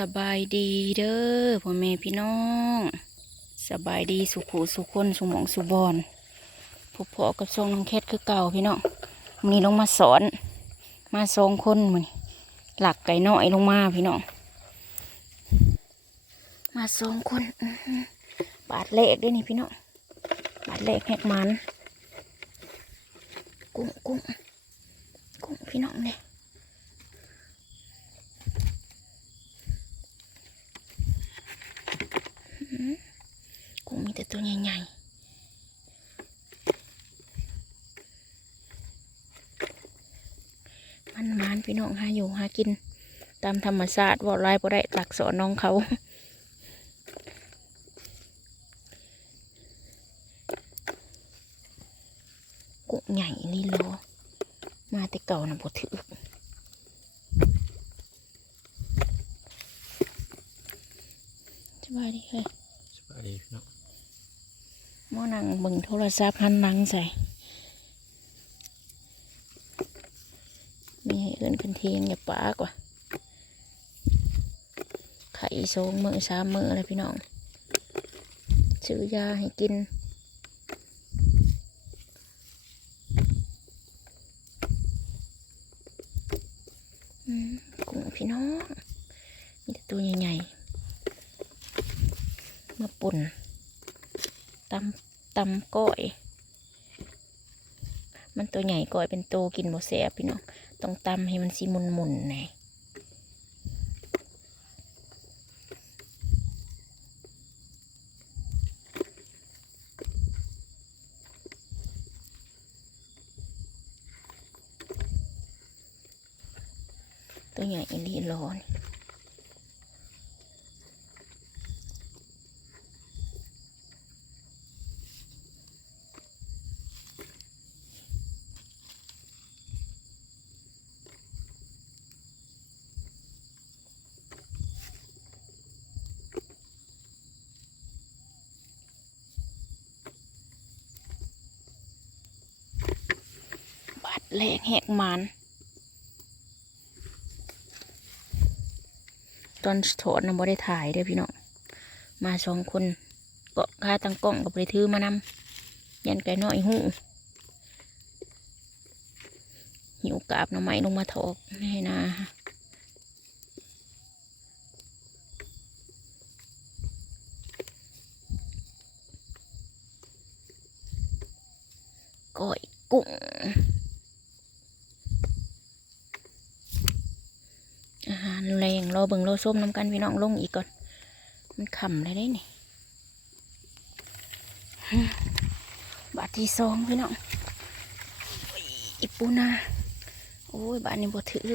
สบายดีเด้อพ่อแม่พี่น้อง สบายดีสุขุสุคนสุหมองสุบอนพบพอกับทรงน้องแคทคือเก่าพี่น้องมันนี้ลงมาสอน มาสองคนมันหลักไก่น้อยลงมาพี่น้องมาสองคนบาดเละด้วยนี่พี่น้องบาดเละแหกมันกุ้งกุ้งกุ้งพี่น้องเนี่ย กุ้งมีแต่ตัว ใหญ่ๆมันมานพี่น้องหาอยู่หากิน ตามธรรมชาติว่าไรบ่ได้หลักสอนน้องเขากุ้งใหญ่ลีโลมาแต่เก่านะบ่ถือสบายดีเลยสบายดีพี่น้องห มอนังเบิ่งโทรศัพท์หันหลังใส่มีให้เอื่นกันเทียงอย่าป้ากว่าไข่โซงมือสามมืออะไรพี่น้องซื้อยาให้กินอืมกุ้งพี่น้อง มีแต่ตัวใหญ่ๆมาปุ่น ตำตำก้อย มันตัวใหญ่ก้อยเป็นโตกินบ่แซ่บพี่น้องต้องตำให้มันสีมุนมุนๆแหน่ตัวใหญ่อีหลีร้อน บาด แหลกแหกมันตอนถอดนะบ่ได้ถ่ายเด้อพี่น้องมาสองคนเกาะคาตั้งกล้องกับไปถือมานำยันไก่น้อยหูหิวกาบน่อไม้ลงมาถอกให้นาก้อยกุ้ง อาหารแรงรอเบิ่งรอส้มน้ำกันพี่น้องลงอีกก่อน มันขำเลยได้นี่บาทที่สองพี่น้องอีปูนาโอ้ยบาทนี้บ่ถือ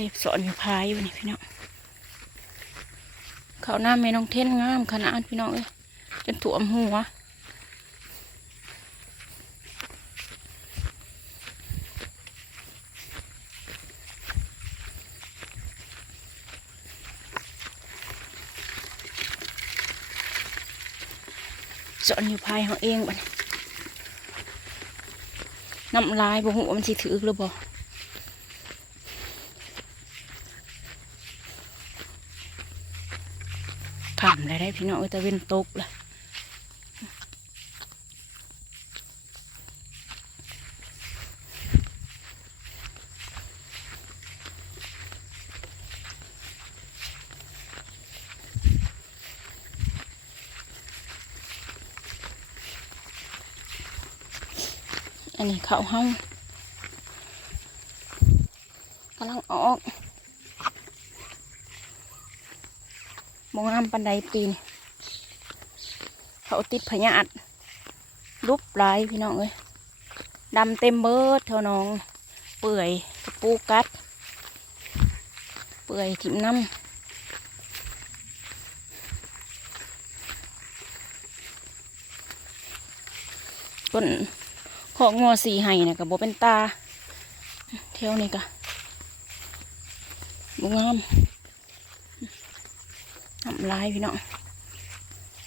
ไปสอนอยู่พายอยู่นี่พี่น้องเขาหน้าแม่น้องเท่นงามขนาดพี่น้องเอ้ยจนถ่วมหัวสอนอยู่ภายเขาเองบันน้ำลายบ่หูว่ามันสิถือหรือบ่ขำได้ได้ พี่น้องเอ้ยตะเวนตกละอันนี้เขาเฮากำลังออกมองน้ำปันไดปีน เขาติดพยาธิรูปลายพี่น้องเอ้ยดำเต็มเบิดเท่าน้อง เปื่อยปูกัด เปื่อยถิ่มน้ำต้นของงอสีไห้นะกับโบเป็นตาเที่ยวนี่กะบงามทำลายพี่น้อง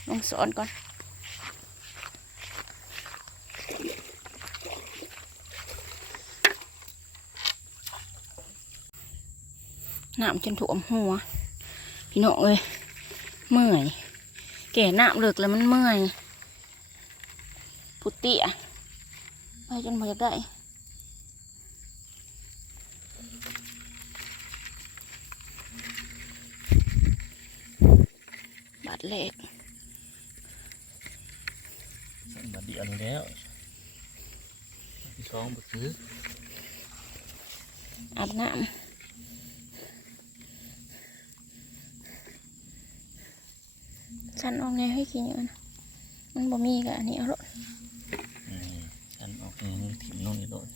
ลองสอนก่อน น้ำจนถ่วมหัว พี่น้องเอ้ยเมื่อย แก่น้ำเลิกแล้วมันเมื่อยพุตติอะไปจนหมดอยากได้บาดเล็กสั่นมาเดียวนี่แล้วที่สองบ่ซื้ออาบน้ำ ฉันออกไงให้กินอยู่นะมันบ่มีกะอันนี้เอาละอืมฉันออกเองถิ่มน้องนี่โดด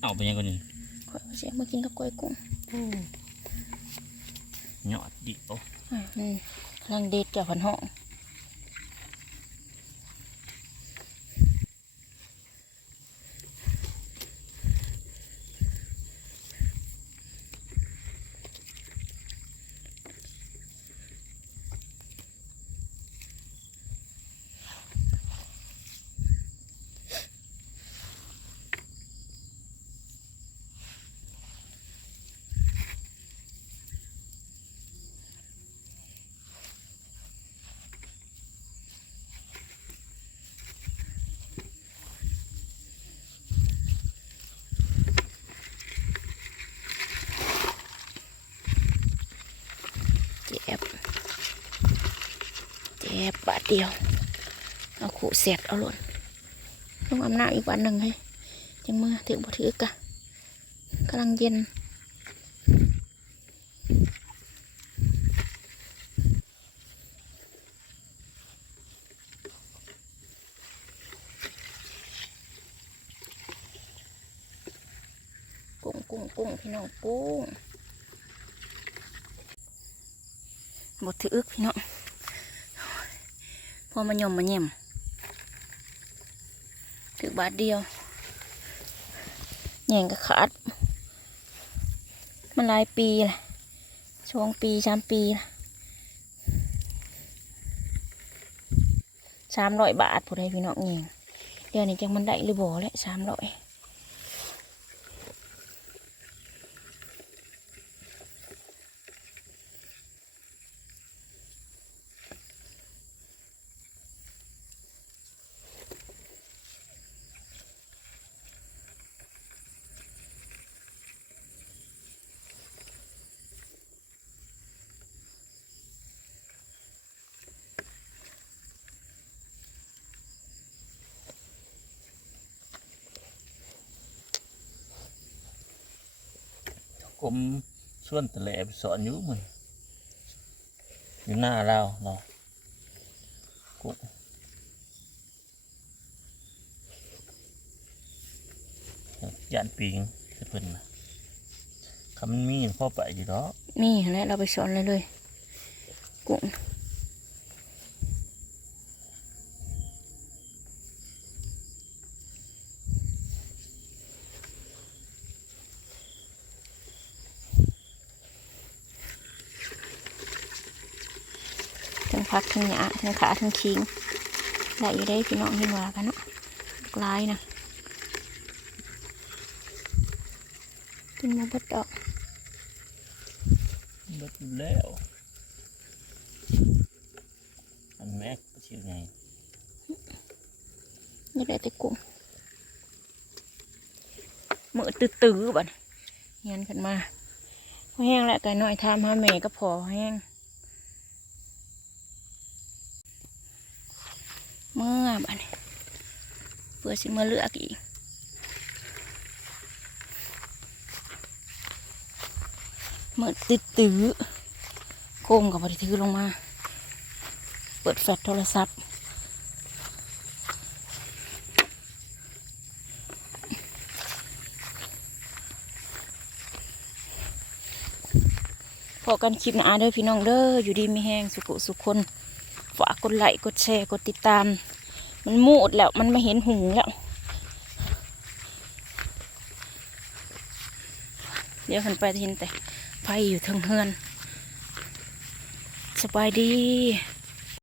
เอาไปยังก่อนนี่ข่อยเอาเสียมากินกับกล้วยกุ้งยอดดิโอ้อะมันกำลังเด็ดจากพันห้องเจ็บเจ็บบาด เดียว เอาขู่เสร็จเอาหล่นลงอำนาจอีกวันหนึ่งให้จังมือถือบ่ถือกะกำลังเย็นกุ้งกุ้งกุ้งพี่น้องกุ้งบดถืออึกพี่น้อง พอมันยมมันเยี่ยมถือบาทเดียวแย่งก็ขาด มันหลายปีละช่วงปีสามปีละสามร้อยบาทผู้ใดพี่น้องแย่งเดี๋ยวนี้จังมันได้หรือบ่แหละสามร้อย กลมส่วนตะแหลไปสอนอยู่มันอยู่หน้าเราเนาะกูยานปิงจะเพิ่นนะคำมันมีพ่อไปอยู่ดอกมีแล้วเราไปสอนเลยเลยกุ้ง พักทั้งหยาทั้งขาทั้งคิงได้อยู่ได้พี่น้องเห็นว่ากันเนาะกลายนะกินมาบดดอกเบิดอยู่แล้วอันแม็กชื่อไงนี่ได้แต่กุ้งมือตื้อๆบัดเงียนขึ้นมาพอแห้งแล้วไก่น้อยทำหาแม่ก็พอแห้งเมื่อบัดนี้เพื่อสิมื่อเลือกอีกเหมือนติดตื้อโค้งกับพอดีถือลงมา เปิดแฟลชโทรศัพท์พอกันคลิปนาเด้อพี่น้องเด้ออยู่ดีมีแห้งสุขุสุขคน ฝากกดไลค์กดแชร์กดติดตาม มันมูดแล้ว มันไม่เห็นหุงแล้ว เดี๋ยวคนไปเห็นแต่ไฟอยู่ทางเฮือน สบายดี